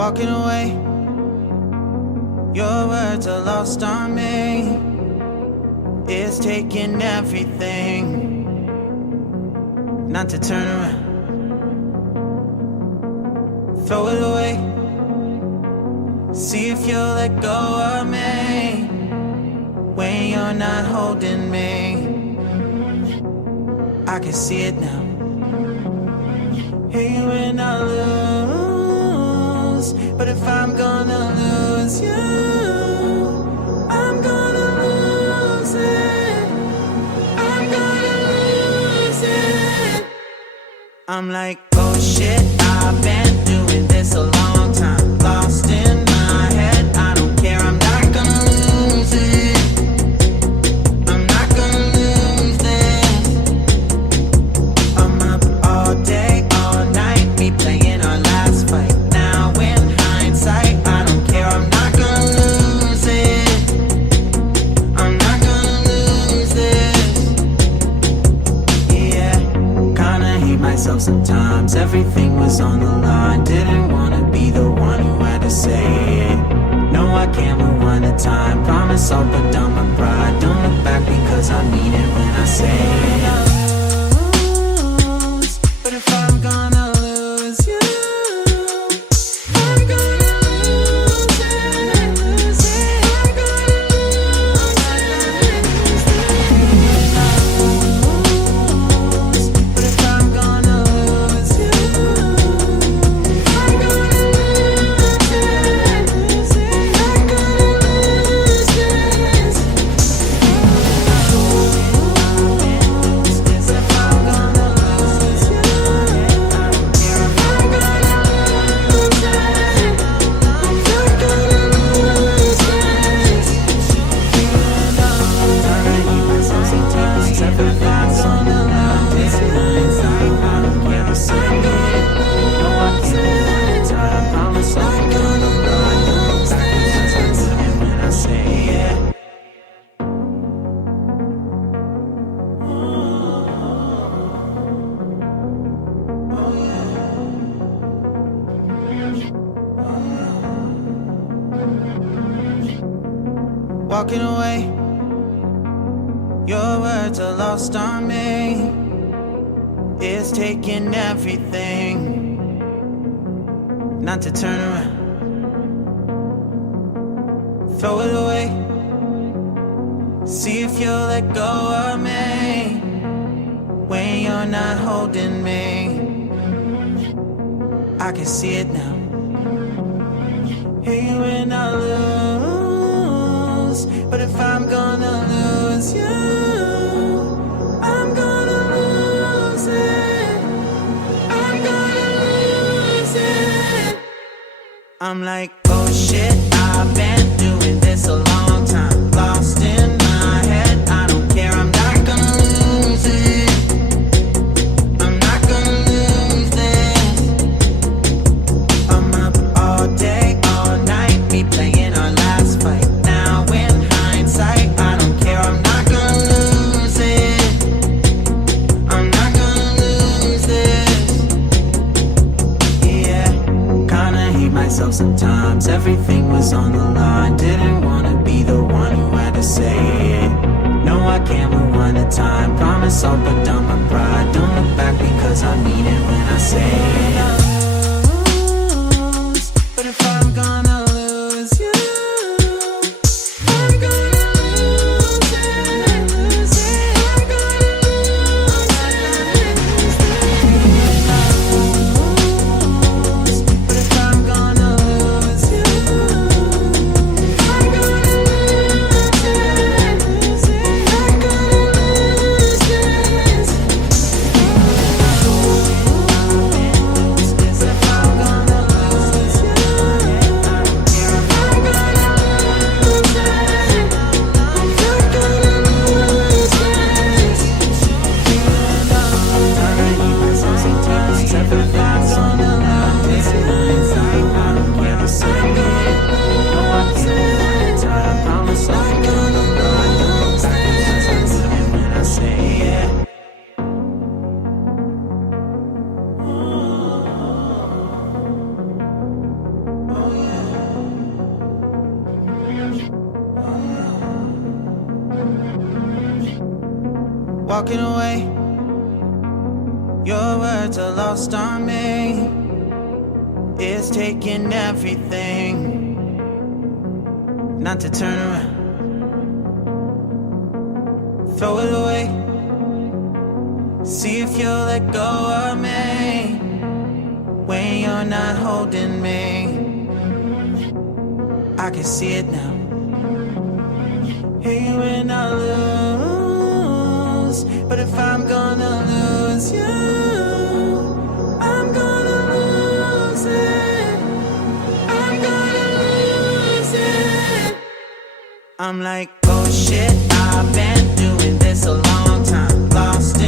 walking away. Your words are lost on me. It's taking everything not to turn around. Throw it away. See if you'll let go of me when you're not holding me. I can see it now. Hey, when I lose, but if I'm gonna lose you, I'm gonna lose it. I'm gonna lose it. I'm like, oh shit, I've been doing this a long time. Lost in my head, I don't care, I'm not gonna lose it. I'm not gonna lose this. I'm up all day, all night, replaying our last fight. Now in hindsight, I don't care, I'm not gonna lose it. I'm not gonna lose this. Yeah, kinda hate myself sometimes. Everything was on the line. Didn't wanna be the one who had to say it. No, I can't rewind the time. Promise I'll put down my pride. Don't look back because I mean it when I say it. But if I'm gonna lose you, I'm gonna lose it. I'm gonna lose it. But if I'm gonna lose you, I'm gonna lose it. I'm gonna lose this. If I'm gonna lose you, I don't care. I'm gonna lose it. I'm gonna lose this. Trying to eat myself sometimes. Everything's on the line. It's hindsight. I don't care to say it. No, I can't find the time. Promise I'm gonna lose this. When I say it. Walking away. Your words are lost on me. It's taking everything not to turn around. Throw it away. See if you'll let go of me when you're not holding me. I can see it now. Hey, when I lose, but if I'm gonna lose you, I'm gonna lose it. I'm gonna lose it. I'm like, oh shit, I've been doing this a long time. Lost in my head, I don't care, I'm not gonna lose it. I'm not gonna lose this. I'm up all day, all night, replaying our last fight. Now in hindsight, I don't care, I'm not gonna lose it. I'm not gonna lose this. Yeah, kinda hate myself sometimes. Everything was on the line. Didn't wanna be the one who had to say it. No, I can't rewind the time. Promise I'll put down my pride. Don't look back because I mean it when I say it. But if I'm gonna lose you, I'm gonna lose it. I'm gonna lose it. But if I'm gonna lose you, I'm gonna lose it. I'm gonna lose this. walking away. Your words are lost on me. It's taking everything not to turn around. Throw it away. See if you'll let go of me when you're not holding me. I can see it now. Hey, when I lose, but if I'm gonna lose you, I'm gonna lose it. I'm gonna lose it. I'm like, oh shit, I've been doing this a long time. Lost